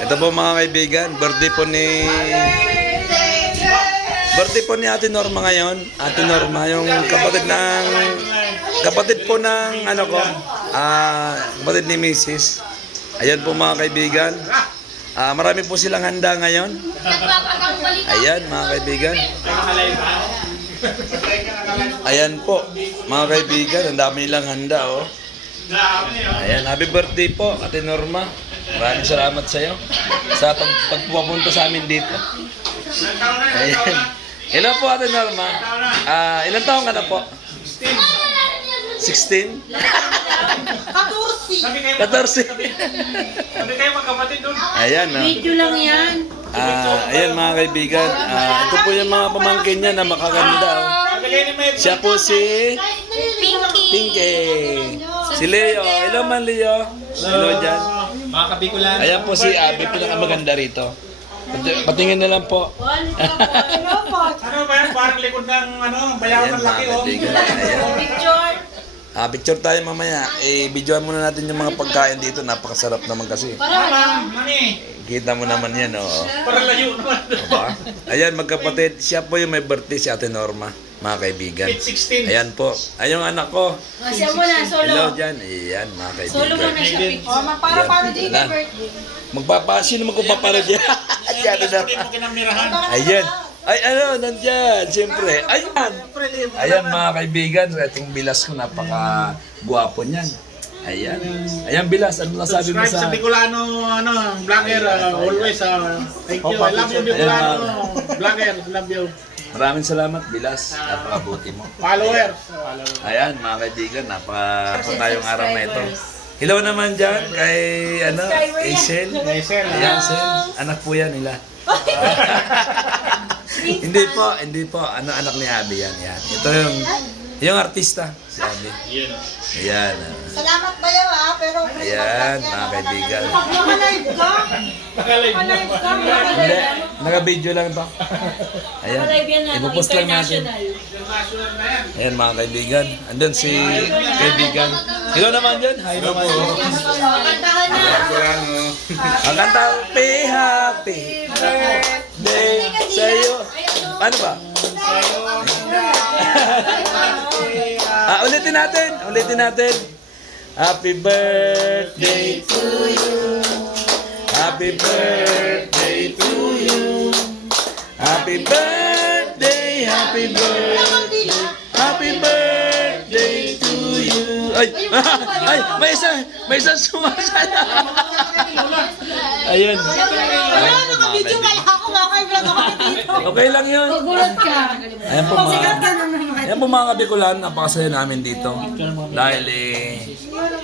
Ito po mga kaibigan, birthday po ni Ate Norma ngayon. Ate Norma, yung kapatid po ng ano ko, kapatid ni Mrs. Ayan po mga kaibigan. Marami po silang handa ngayon. Ayan mga kaibigan. Ayan po mga kaibigan, ang dami nilang handa oh. Ayan, happy birthday po Ate Norma. Maraming salamat sa iyo sa pagpupunta sa amin dito. Ayan. Hello po Ate Norma. Ilang taon ka na po? 16? 14. Sabi kayo magkapatid doon. Ayan oh. Video lang yan. Ayan mga kaibigan. Ito po yung mga pamangkin niya na makaganda oh. Siya po si Pinky. Si Leo. Hello man Leo. Hello dyan. Mga kabikulan. Ayan po si Abby, pinakamaganda rito. Patingin na lang po. Ano ba yan? Parang likod ng bayaw Ayan ng mga laki oh. kaibigan. Ayan. Picture. Picture tayo mamaya. Videoan muna natin yung mga pagkain dito. Napakasarap naman kasi. Mami. Kita mo naman yan, oh. Parang layo naman. Diba? Ayan, magkapatid. Siya po yung may birthday, si Ate Norma. Mga kaibigan. Sweet 16. Ayan po. Ay, yung anak ko. Siya muna, solo. Hello dyan. Ayan, mga kaibigan. Solo muna siya picture. Para din Ayan. birthday. Sino magpapapara dyan? Ayan, Hindi mo kinamirahan. ayan. Ay, nandyan. Siyempre. Ayan. Ayan, mga kaibigan. Itong bilas ko, napaka-guwapo niyan. Ayan. Ayan, bilas. Ano nasabi mo Subscribe sa sa... Bicolano, vlogger, always. Thank you. I love you, Bicolano. Vlogger, love you. Maraming salamat, bilas. Napakabuti mo. Followers. Ayan, mga kaibigan. Napakatayong araw na ito. Hello naman dyan kay, Aisel. Aisel. Ayan, Aisel. Anak po yan nila. Hindi po. Anak ni Abby yan. Ito yung artista, si Abby. Ayan. Salamat ba yun pero Ayan, mga kaibigan. Naka-live ka? Naka-live ka? Hindi, naka-video lang ito. Ayan, ipupost lang natin. Ayan, mga kaibigan. Andun si kaibigan. Hello naman dyan. Hi naman dyan. Kantahan na. Ang kanta, happy birthday sa'yo. Ano ba? Ulitin natin. Happy birthday to you. Happy birthday to you. Happy birthday, happy birthday. Happy birthday to you. Ay, may isa sumasaya. Ayun. Naka-video pala ako, maka-vlog ako dito. Okay lang yun. Gulat ka. Ayan po mga kabikulan, napakasaya namin dito. Dahil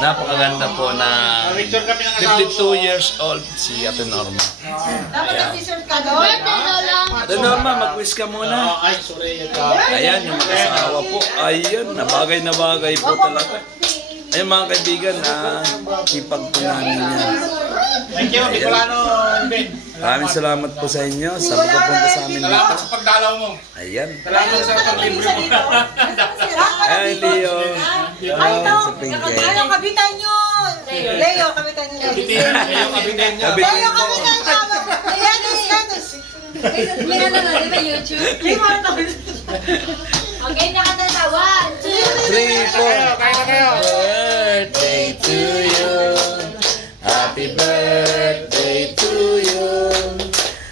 napakaganda po na 52 years old si Ate Norma. Dapat nag-t-shirt ka doon. Ate Norma, mag-wish ka muna. Ay, sorry. Ayan, yung mag-asawa po. Ayun, na bagay po talaga. Ayun mga kaibigan, ipag po namin yan. Thank you, Bicolano. Maraming salamat po sa inyo sa pagpupunta sa amin Salamat dito. sa pagdalaw mo. Ayan. Salamat sa paglibre mo. Ay, Leo. Ay, ito. Sa Pinky. Leo, kabitan nyo. Leo, kabitan nyo. Kayo kabitin niya. Gabi. Leo, kabitan nyo. Status. Meron na nga, di ba YouTube? Okay, nakatatawa. 3, 4. Kayo. Birthday to you. Happy birthday to you.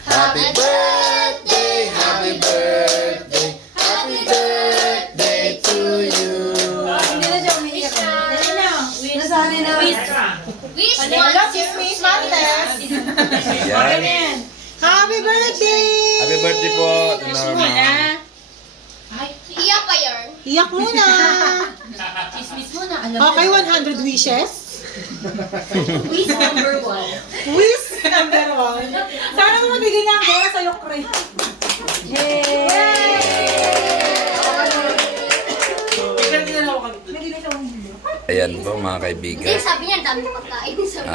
Happy birthday, happy birthday, happy birthday to you. Hindi na siya umiiyak. Dali na. Nasali na. Wish Hello, Miss Martes. Ayan. Happy birthday! Happy birthday po, Ate Norma. Iyak pa yun. Iyak muna. Chismis mo na. Alam Okay, 100 wishes. Wish number 1. Wish number 1. Sana mo mabigyan niya ang pera sa Ukraine. Ayan po mga kaibigan. Hindi, sabi niya, dami pagkain. Sabi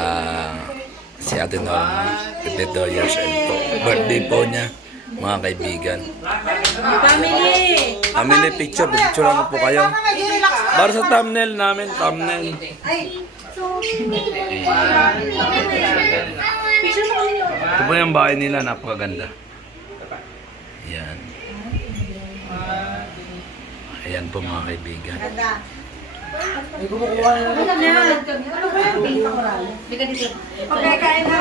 Si Ate Norma, 52 years old po. Birthday po niya, mga kaibigan. Family. Family picture lang po kayo. Para medyo relax. Para sa thumbnail namin, thumbnail. Ay, Picture mo kami po yung bahay nila, napakaganda. Yan. Ayan po mga kaibigan. Ganda. Ano na? Ano ba yung pinta ko rin? Bika dito. Okay, kain na.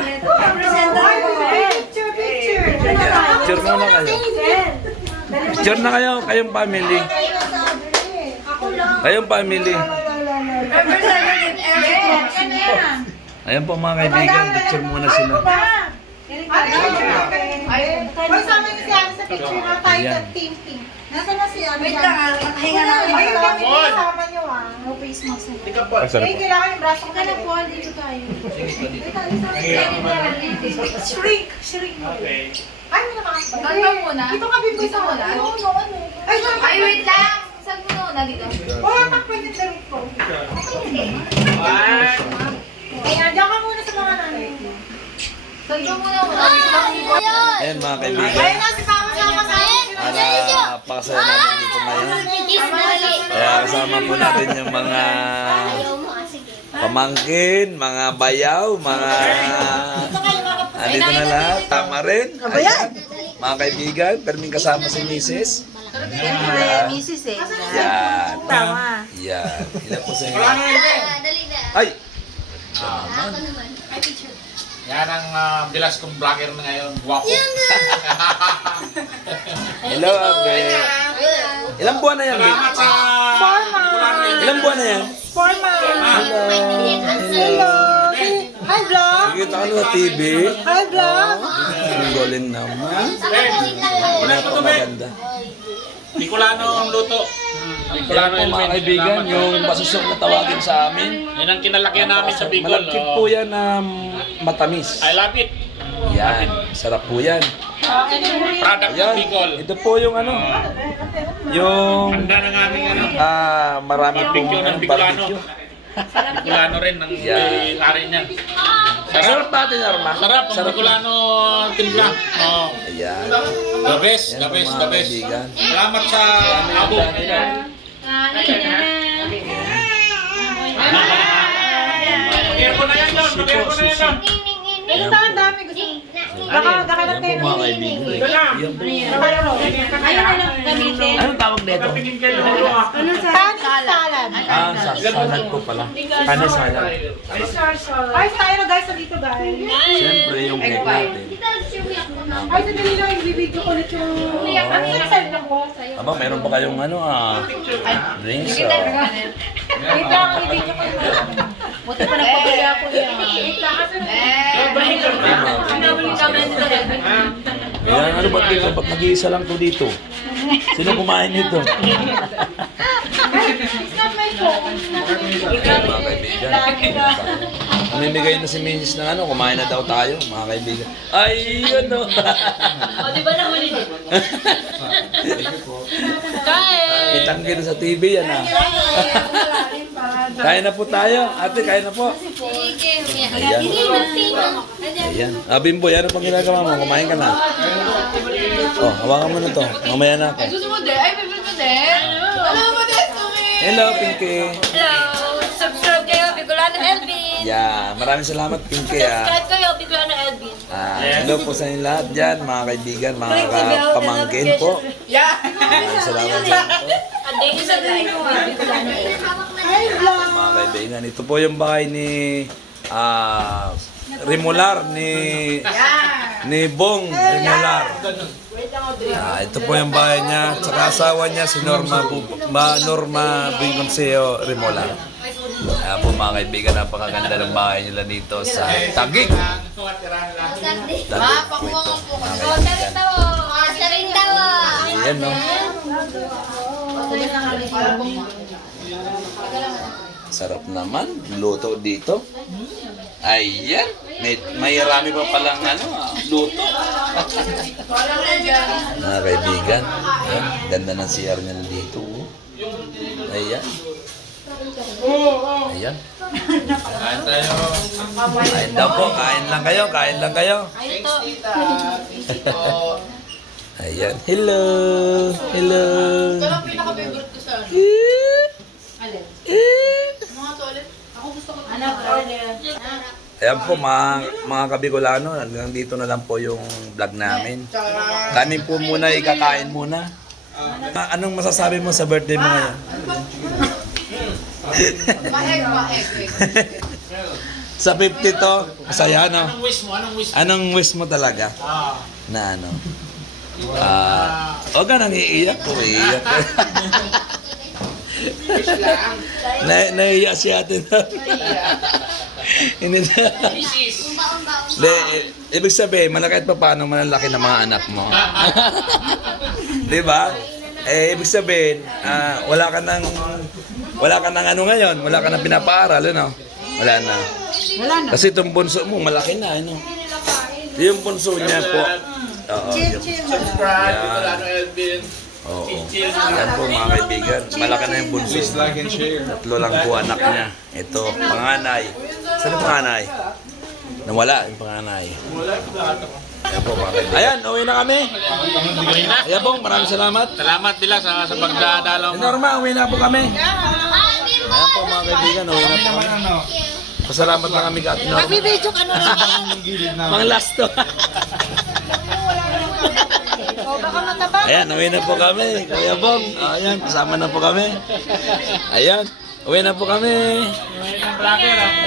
Picture, picture. Picture muna kayo. Picture na kayo, kayong family. Kayong family. Ayan po mga kaibigan, picture muna sila. Ay, sama niyo si Ana sa picture na tayo Ayan. sa team pink. Nasaan na si Ana? Wait lang, makahinga na ako. Ayun kami din, sama niyo No face mask. Eh, kailangan yung braso ko na po. Dito tayo. Shrink, shrink. Ay, may nakakasal. Ano muna? Dito ka bibig sa wala. Ay, wait lang. Saan mo na dito? Wala pa pwede damit ko. Ayan, diyan ka muna sa mga nanay. Saan mo muna? Ayan mga kaibigan. Ayun na, si Papa sama sa akin. Napakasaya natin dito ngayon. Kaya kasama po natin yung mga pamangkin, mga bayaw, mga... Andito na lahat. Tama rin. Ayan. Mga kaibigan, perming kasama si Mrs. Misis eh. Yan. Tama. Yan. Ilan po sa inyo? Dali na. Ay! Ako naman. Ay, picture. Yan ang bilas kong vlogger na ngayon. Guwapo. Hello, Abe. Ilang buwan na yan, Abe? Ilang buwan na yan? Hello. Hello. Hi, vlog. Nakikita ka na sa TV. Hi, vlog. Ang galing naman. Napakaganda. Bicolano ang luto. Yan po mga kaibigan, yung masusok na tawagin sa amin. Yan ang kinalakihan namin sa Bicol. Malagkit po yan na matamis. I love it. Yan, sarap po yan. Product ng Yan, Bicol. ito po yung ano, yung Handa ng aming ano. marami pong Barbecue ng Bicolano. barbecue. Bicolano rin ang Yan. ari niya. Sarap natin, Arma. Sarap ang Bicolano timpla. Oh. Ayan. The best, Yan the po best, mga the best. kaibigan. Salamat sa abo. Mag-aircon na yan doon. Mag-aircon na yan doon. Ito ang dami gusto. Baka Yan kayo po mga kaibigan. Yan po. Anong tawag nito? salad. Salad po pala. Kanin salad. Ay, tayo na guys, dito guys. Siyempre yung cake natin. Ay, sadali lang, ibibidyo ko ulit yung... Ano yung side na ko? Aba, meron pa kayong ano drinks. Wait lang, ibibidyo ko yung... Buti pa nagpapali ako yan. Wait lang, kasi... Ayan, ano ba dito? Ba't nag-iisa lang to dito? Sino kumain nito? It's not my phone. Ayan, mga kaibigan. Namimigay na si Mrs. ng ano, kumain na daw tayo, mga kaibigan. Ay, yun o. O, di ba naman yun? Kitang-kita sa TV yan Kain na po tayo. Ate, kain na po. Sige. Ayan. Ayan. Bimbo, yan ang pang ginagawa mo. Kumain ka na. Oh, hawakan mo na to. Mamaya na ako. Susunod eh. Ay, bibig mo din. Hello, Modesto me. Hello, Pinky. Hello. Subscribe kayo, Bicolano Elvin. Yeah, maraming salamat, Pinky. Subscribe kayo, Bicolano Elvin. Hello po sa inyo lahat dyan, mga kaibigan, mga pamangkin po. Yeah. Maraming salamat sa inyo. And thank you sa like ko, Bicolano Elvin. Mga kaibigan, ito po yung bahay ni Remolar, ni Bong Remolar. Ito po yung bahay niya, tsaka asawa niya si Norma Vinconseo Remolar. Kaya po mga kaibigan, napakaganda ng bahay nila dito sa Taguig. Taguig, mga kaibigan. Ayan, no? Sarap naman, luto dito. Ayan, may rami pa palang luto. Mga kaibigan, ayan, ganda ng CR nila dito. Ayan. Ayan. Kain tayo. Kain daw po, kain lang kayo, kain lang kayo. Ayan, hello, hello. Anak, order. Ayan po mga kabicolano, hanggang dito na lang po yung vlog namin. Kanin po muna, ikakain muna. Anong masasabi mo sa birthday mo ngayon? Sa 50 to, masaya no? Anong wish mo? Anong wish mo? Anong wish mo talaga? Na ano? Huwag ka nang iiyak ko, iiyak. Naiiyak si ate na. Hindi na. Ibig sabihin, malaki pa paano malalaki ng mga anak mo. Di ba? Ibig sabihin, wala ka nang ano ngayon, wala ka nang pinapaaral, ano? Wala na. Kasi itong bunso mo, malaki na, ano? Yung bunso niya po. Oo. Subscribe, Bicolano Elvin. Oo. Yan po mga kaibigan, malaki na yung bunso. Please like and share. Tatlo lang po anak niya. Ito, panganay. Saan yung panganay? Nawala yung panganay. Ayan po mga kaibigan. Ayan, uwi na kami. Ayan po, maraming salamat. Salamat nila sa pagdadalaw mo. Norma, uwi na po kami. Ayan po mga kaibigan, uwi na po kami. Pasalamat lang kami ka at Norma. Magbibidyo ka na Mga last to. baka mataba. Ayan, uwi na po kami. Kuya Bong, ayan, kasama na po kami. Ayan, uwi na po kami.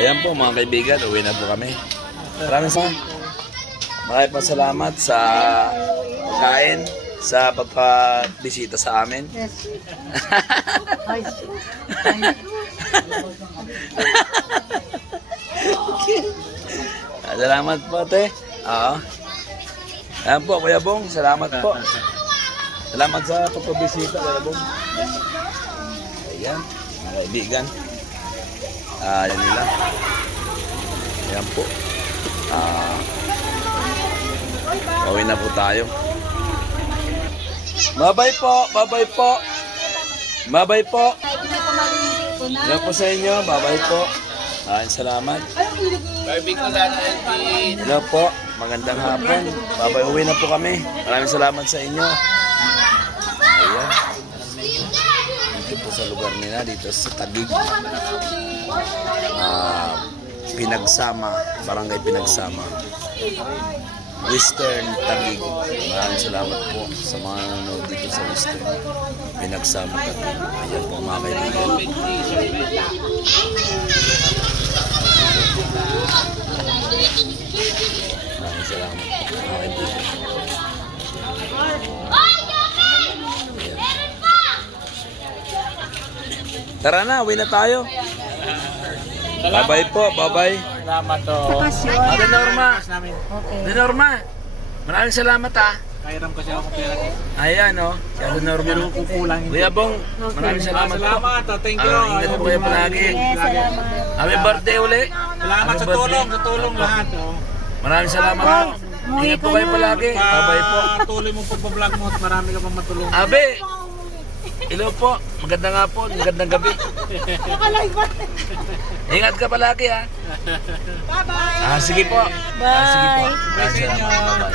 Ayan po mga kaibigan, uwi na po kami. Maraming salamat sa pagkain, sa pagpabisita sa amin. Salamat po, te. Oo. Ayan po, Kuya Bong, salamat po. Salamat sa pagpabisita, Kuya Bong. Ayan, mga kaibigan. Ayan nila. Ayan po. Uwi na po tayo. Bye-bye po, bye-bye po. Bye-bye po. Yan po sa inyo, bye-bye po. Salamat. Bye, Bicolano Elvin. Hello po, magandang hapon. Bye-bye, uwi na po kami. Maraming salamat sa inyo. Ayan. Dito po sa lugar nila, dito sa Taguig. Pinagsama, barangay Pinagsama. Western Taguig. Maraming salamat po sa mga nanonood dito sa Western Pinagsama Taguig. Ayan po mga kaibigan. Maraming salamat po mga kaibigan. Tara na, uwi na tayo. Bye-bye po, bye-bye. Salamat to. Ate Norma. Namin. Ate Norma, maraming salamat ha. Kairam kasi ako pera ko. Ayan o, si Ate Norma. Kukulang. Kuya Bong, maraming salamat po. Salamat. Thank you. Ingat po kayo palagi. Happy birthday uli. Salamat sa tulong lahat. Maraming salamat po. Ingat po kayo palagi. Bye-bye po. Tuloy mo pagpa-vlog mo at marami ka pang matulong. Abe, hello po. Magandang hapon, magandang gabi. Ingat ka palagi ha. Bye-bye. Sige po. Sige po. Bye sa inyo. Bye-bye.